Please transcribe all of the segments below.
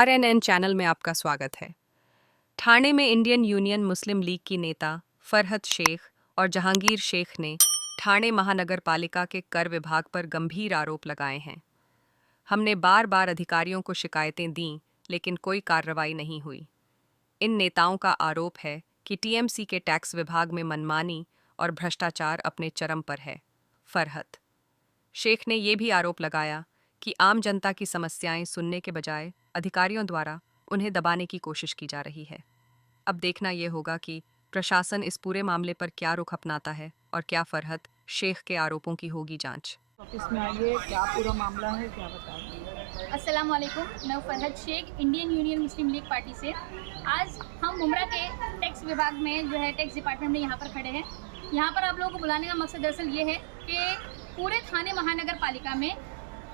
RNN channel में आपका स्वागत है। ठाणे में इंडियन यूनियन मुस्लिम लीग की नेता फरहत शेख और जहांगीर शेख ने ठाणे महानगर पालिका के कर विभाग पर गंभीर आरोप लगाए हैं। हमने बार बार अधिकारियों को शिकायतें दीं, लेकिन कोई कार्रवाई नहीं हुई। इन नेताओं का आरोप है कि TMC के टैक्स विभाग में मनमानी और भ्रष्टाचार अपने चरम पर है। फरहत शेख ने यह भी आरोप लगाया कि आम जनता की समस्याएं सुनने के बजाय अधिकारियों द्वारा उन्हें दबाने की कोशिश की जा रही है। अब देखना यह होगा कि प्रशासन इस पूरे मामले पर क्या रुख अपनाता है और क्या फरहत शेख के आरोपों की होगी जांच। ऑफिस में आइए, क्या पूरा मामला है, क्या बताइए। अस्सलाम वालेकुम, मैं फरहत शेख इंडियन यूनियन मुस्लिम लीग पार्टी से। आज हम मुमरा के टैक्स विभाग में जो है टैक्स डिपार्टमेंट में यहाँ पर खड़े हैं। यहाँ पर आप लोगों को बुलाने का मकसद दरअसल ये है कि पूरे ठाणे महानगर पालिका में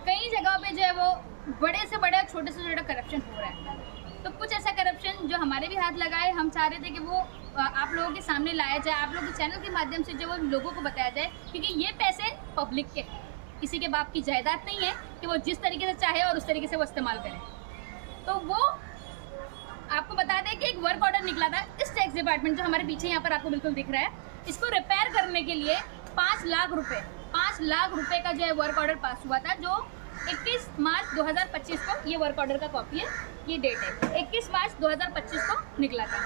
कई जगहों पे जो है वो बड़े से बड़ा छोटे से छोटा करप्शन हो रहा है। तो कुछ ऐसा करप्शन जो हमारे भी हाथ लगाए, हम चाह रहे थे कि वो आप लोगों के सामने लाया जाए, आप लोगों के चैनल के माध्यम से जो वो लोगों को बताया जाए, क्योंकि ये पैसे पब्लिक के, किसी के बाप की जायदाद नहीं है कि वो जिस तरीके से चाहे और उस तरीके से वो इस्तेमाल करें। तो वो आपको बता दें कि एक वर्क ऑर्डर निकला था इस टैक्स डिपार्टमेंट, जो हमारे पीछे यहाँ पर आपको बिल्कुल दिख रहा है, इसको रिपेयर करने के लिए 5 लाख रुपए का जो है वर्क ऑर्डर पास हुआ था, जो 21 मार्च 2025 को, ये वर्क ऑर्डर का कॉपी है, ये डेट है 21 मार्च 2025 को निकला था।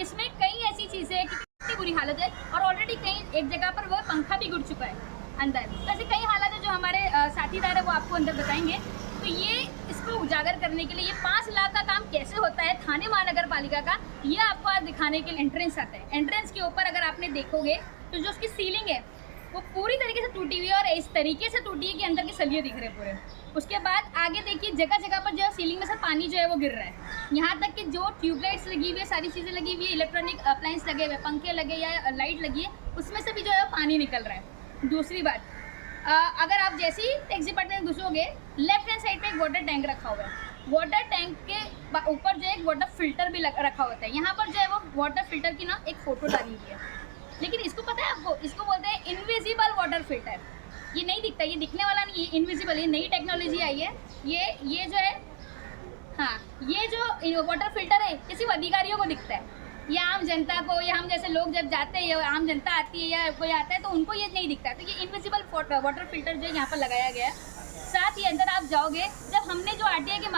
इसमें कई ऐसी चीज़ें हैं कि कितनी बुरी हालत है और ऑलरेडी कहीं एक जगह पर वो पंखा भी गिर चुका है अंदर। तो ऐसे कई हालत है जो हमारे साथीदार है वो आपको अंदर बताएंगे। तो ये इसको उजागर करने के लिए ये 5 लाख का काम कैसे होता है ठाणे महानगर पालिका का, ये आपको आज दिखाने के लिए एंट्रेंस आता है। एंट्रेंस के ऊपर अगर आपने देखोगे तो जो उसकी सीलिंग है वो पूरी तरीके से टूटी हुई है और इस तरीके से टूटी है कि अंदर के सलिए दिख रहे हैं पूरे। उसके बाद आगे देखिए जगह जगह पर जो है सीलिंग में से पानी जो है वो गिर रहा है। यहाँ तक कि जो ट्यूबलाइट्स लगी हुई है, सारी चीज़ें लगी हुई है, इलेक्ट्रॉनिक अप्लायंस लगे हुए, पंखे लगे या लाइट लगी है, उसमें से भी जो है पानी निकल रहा है। दूसरी बात, अगर आप जैसे ही टैक्स डिपार्टमेंट में घुसोगे, लेफ्ट हैंड साइड पे एक वाटर टैंक रखा हुआ है। वाटर टैंक के ऊपर जो है एक वाटर फिल्टर भी रखा होता है। यहाँ पर जो है वो वाटर फिल्टर की ना एक फ़ोटो डाली हुई है, लेकिन इसको पता है आपको, इसको बोलते हैं इनविजिबल वाटर फिल्टर। ये नहीं दिखता, ये दिखने वाला नहीं है, इनविजिबल। ये नई टेक्नोलॉजी आई है। ये जो है, हाँ, ये जो वाटर फिल्टर है ये सिर्फ अधिकारियों को दिखता है, या आम जनता को, या हम जैसे लोग जब जाते हैं या आम जनता आती है या कोई आता है तो उनको ये नहीं दिखता है। तो ये इनविजिबल वाटर फिल्टर जो है यहाँ पर लगाया गया है। साथ ही अंदर आप जाओगे, जब हमने जो RTI के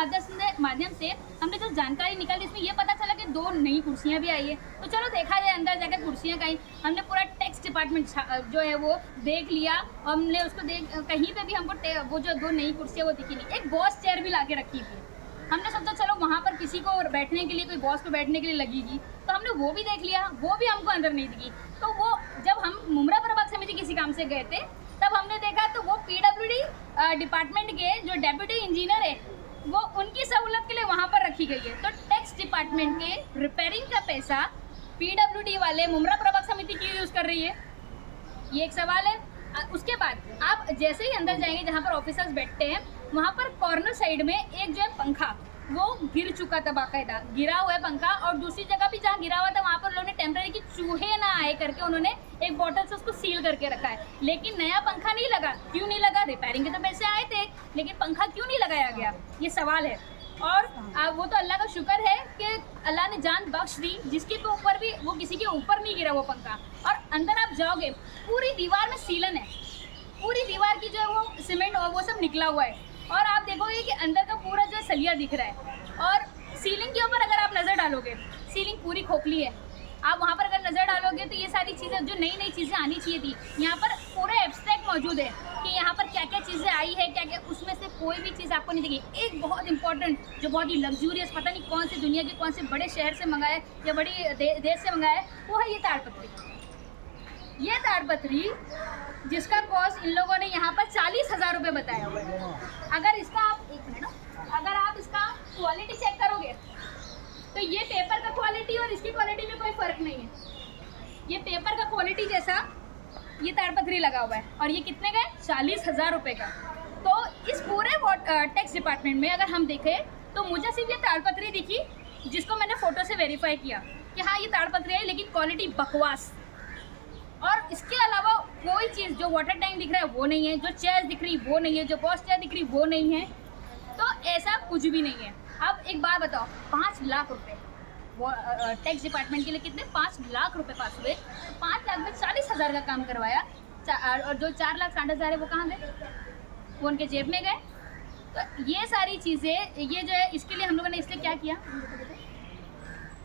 माध्यम से हमने जो जानकारी निकाली, इसमें ये पता चला कि 2 नई कुर्सियाँ भी आई है। तो चलो देखा जाए अंदर जाकर कुर्सियाँ कहीं, हमने पूरा टैक्स डिपार्टमेंट जो है वो देख लिया। हमने उसको कहीं पे भी हमको वो जो 2 नई कुर्सियाँ वो दिखी नहीं। एक बॉस चेयर भी ला के रखी थी, हमने सोचा चलो वहाँ पर किसी को बैठने के लिए, कोई बॉस को बैठने के लिए लगेगी, तो हमने वो भी देख लिया, वो भी हमको अंदर नहीं दिखी। तो वो जब हम मुमरा प्रभाग समिति किसी काम से गए थे तब हमने देखा तो वो PWD डिपार्टमेंट के जो डेप्यूटी इंजीनियर है वो उनकी सहूलत के लिए वहाँ पर रखी गई है। तो टैक्स डिपार्टमेंट के रिपेयरिंग का पैसा PWD वाले मुमरा प्रभाग समिति क्यों यूज़ कर रही है, ये एक सवाल है। उसके बाद आप जैसे ही अंदर जाएंगे जहाँ पर ऑफिसर्स बैठते हैं, वहाँ पर कॉर्नर साइड में एक जो है पंखा वो गिर चुका था, बाकायदा गिरा हुआ है पंखा। और दूसरी जगह भी जहाँ गिरा हुआ था वहाँ पर लोगों ने टेम्परेरी की चूहे ना आए करके उन्होंने एक बोतल से उसको सील करके रखा है, लेकिन नया पंखा नहीं लगा। क्यों नहीं लगा? रिपेयरिंग के तो पैसे आए थे, लेकिन पंखा क्यों नहीं लगाया गया, ये सवाल है। और वो तो अल्लाह का शुक्र है कि अल्लाह ने जान बख्श दी, जिसके के ऊपर भी वो किसी के ऊपर नहीं गिरा वो पंखा। और अंदर आप जाओगे, पूरी दीवार में सीलन है, पूरी दीवार की जो है वो सीमेंट और वो सब निकला हुआ है। और आप देखोगे कि अंदर का पूरा जो सलिया दिख रहा है। और सीलिंग के ऊपर अगर आप नज़र डालोगे, सीलिंग पूरी खोखली है। आप वहाँ पर अगर नज़र डालोगे तो ये सारी चीज़ें जो नई नई चीज़ें आनी चाहिए थी, यहाँ पर पूरा एब्स्ट्रैक्ट मौजूद है कि यहाँ पर क्या क्या चीज़ें आई है, क्या क्या, उसमें से कोई भी चीज़ आपको नहीं दिखेगी। एक बहुत इंपॉर्टेंट, जो बहुत ही लग्जूरियस, पता नहीं कौन सी दुनिया के कौन से बड़े शहर से मंगाया या बड़ी देश से मंगाया, वो है ये ताड़पत्री। ये ताड़पत्री जिसका कॉस्ट इन लोगों ने यहाँ पर 40,000 रुपये बताया हुआ है। अगर इसका आप एक मिनट, अगर आप इसका क्वालिटी चेक करोगे तो ये पेपर का क्वालिटी और इसकी क्वालिटी में कोई फ़र्क नहीं है। ये पेपर का क्वालिटी जैसा ये ताड़पत्री लगा हुआ है और ये कितने का है? 40,000 रुपये का। तो इस पूरे टैक्स डिपार्टमेंट में अगर हम देखें तो मुझे सिर्फ ये ताड़पत्री दिखी, जिसको मैंने फ़ोटो से वेरीफाई किया कि हाँ ये ताड़पत्री है, लेकिन क्वालिटी बकवास। और इसके अलावा कोई चीज़, जो वाटर टैंक दिख रहा है वो नहीं है, जो चेयर दिख रही वो नहीं है, जो बॉस चेयर दिख रही वो नहीं है। तो ऐसा कुछ भी नहीं है। अब एक बात बताओ, 5 लाख रुपए वो टैक्स डिपार्टमेंट के लिए कितने 5 लाख रुपए पास हुए। तो 5 लाख में 40,000 का काम करवाया, और जो 4 लाख 60,000 है वो कहाँ गए? वो उनके जेब में गए। तो ये सारी चीज़ें, ये जो है इसके लिए हम लोगों ने इसलिए क्या किया,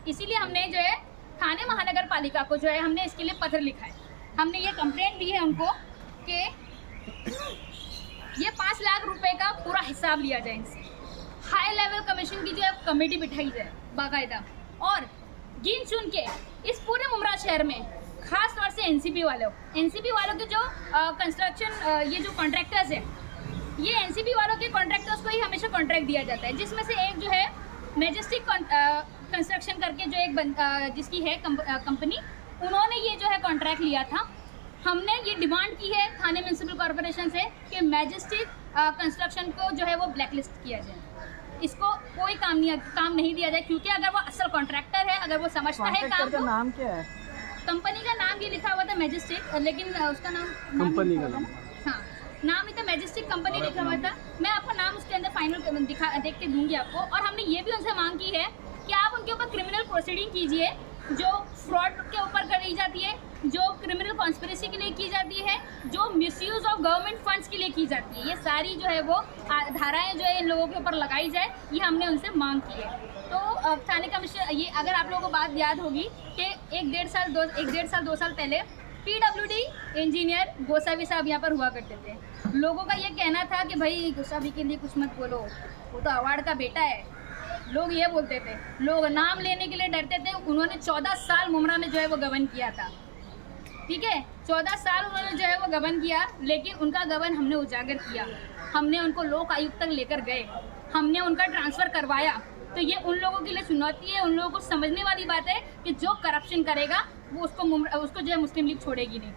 इसीलिए हमने जो है ठाणे महानगर पालिका को जो है हमने इसके लिए पत्र लिखा है। हमने ये कंप्लेंट दी है उनको कि ये 5 लाख रुपए का पूरा हिसाब लिया जाए इनसे, हाई लेवल कमीशन की जो है कमेटी बिठाई जाए बाकायदा, और गिन चुन के इस पूरे मुमरा शहर में खास तौर से एनसीपी वालों के जो कंस्ट्रक्शन ये जो कॉन्ट्रैक्टर्स हैं, ये एनसीपी वालों के कॉन्ट्रैक्टर्स को ही हमेशा कॉन्ट्रैक्ट दिया जाता है, जिसमें से एक जो है मैजेस्टिक कंस्ट्रक्शन करके जो एक जिसकी है कंपनी, उन्होंने ये जो है कॉन्ट्रैक्ट लिया था। हमने ये डिमांड की है ठाणे म्यूनसिपल कॉरपोरेशन से कि मैजेस्टिक कंस्ट्रक्शन को जो है वो ब्लैकलिस्ट किया जाए, इसको कोई काम नहीं दिया जाए, क्योंकि अगर वो असल कॉन्ट्रैक्टर है, अगर वो समझता है काम को। नाम क्या है? कंपनी का नाम ये लिखा हुआ था मैजेस्टिक, लेकिन उसका नाम कंपनी का नाम, हाँ नाम ही तो मैजेस्टिक कंपनी लिखा हुआ था। मैं आपको नाम उसके अंदर फाइनल देख के दूंगी आपको। और हमने ये भी उनसे मांग की है कि आप उनके ऊपर क्रिमिनल प्रोसीडिंग कीजिए, जो फ्रॉड के ऊपर करी जाती है, जो क्रिमिनल कॉन्स्पिरेसी के लिए की जाती है, जो मिसयूज ऑफ गवर्नमेंट फंड्स के लिए की जाती है, ये सारी जो है वो धाराएं जो है इन लोगों के ऊपर लगाई जाए, ये हमने उनसे मांग की है। तो ठाणे कमिश्नर, ये अगर आप लोगों को बात याद होगी कि एक डेढ़ साल 2 साल पहले PWD इंजीनियर गोसावी साहब यहाँ पर हुआ करते थे। लोगों का ये कहना था कि भाई गोसावी के लिए कुछ मत बोलो, वो तो अवार्ड का बेटा है, लोग ये बोलते थे, लोग नाम लेने के लिए डरते थे। उन्होंने 14 साल मुमरा में जो है वो गवर्न किया था, ठीक है, 14 साल उन्होंने जो है वो गवर्न किया, लेकिन उनका गवर्न हमने उजागर किया, हमने उनको लोक आयुक्त तक लेकर गए, हमने उनका ट्रांसफ़र करवाया। तो ये उन लोगों के लिए चुनौती है, उन लोगों को समझने वाली बात है कि जो करप्शन करेगा वो उसको जो है मुस्लिम लीग छोड़ेगी नहीं।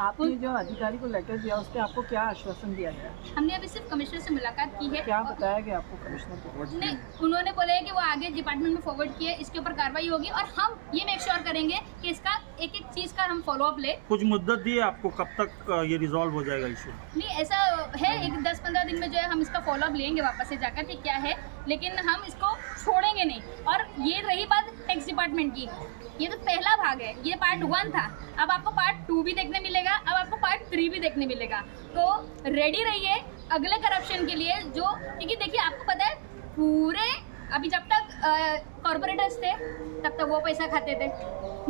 आपने जो अधिकारी को लेटर दिया उस पर आपको क्या आश्वासन दिया गया? हमने अभी सिर्फ कमिश्नर से मुलाकात की है। क्या बताया गया आपको कमिश्नर को? नहीं, उन्होंने बोला है कि वो आगे डिपार्टमेंट में फॉरवर्ड किए, इसके ऊपर कार्रवाई होगी और हम ये मेक श्योर करेंगे कि इसका एक एक चीज़ का हम फॉलोअप ले। कुछ मुद्दत दी है आपको, कब तक ये रिजॉल्व हो जाएगा इशू? नहीं, ऐसा है एक 10-15 दिन में जो है हम इसका फॉलोअप लेंगे वापस से जाकर कि क्या है, लेकिन हम इसको छोड़ेंगे नहीं। और ये रही बात टैक्स डिपार्टमेंट की, ये तो पहला भाग है, ये पार्ट 1 था, अब आपको पार्ट 2 भी देखने मिलेगा, अब आपको पार्ट 3 भी देखने मिलेगा। तो रेडी रहिए अगले करप्शन के लिए, जो क्योंकि देखिए आपको पता है पूरे अभी जब तक कॉर्पोरेटर्स थे तब तक वो पैसा खाते थे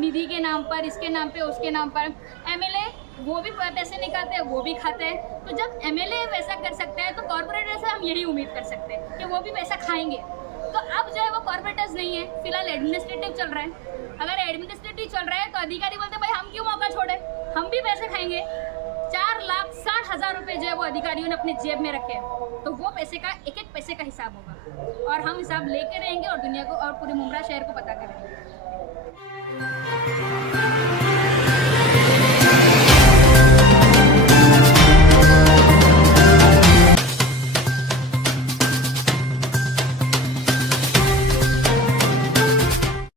निधि के नाम पर, इसके नाम पे, उसके नाम पर। MLA वो भी पैसे निकालते हैं, वो भी खाते हैं। तो जब MLA वैसा कर सकते हैं तो कॉर्पोरेटर से हम यही उम्मीद कर सकते हैं कि वो भी पैसा खाएंगे। तो अब जो है वो कॉर्पोरेटर्स नहीं है, फिलहाल एडमिनिस्ट्रेटिव चल रहा है। अगर एडमिनिस्ट्रेटिव चल रहा है तो अधिकारी बोलते भाई हम क्यों मौका छोड़े, हम भी पैसे खाएंगे। 4,60,000 रुपये जो है वो अधिकारियों ने अपने जेब में रखे, तो वो पैसे का एक एक पैसे का हिसाब होगा और हम हिसाब लेके रहेंगे और दुनिया को और पूरे मुमरा शहर को पता करेंगे।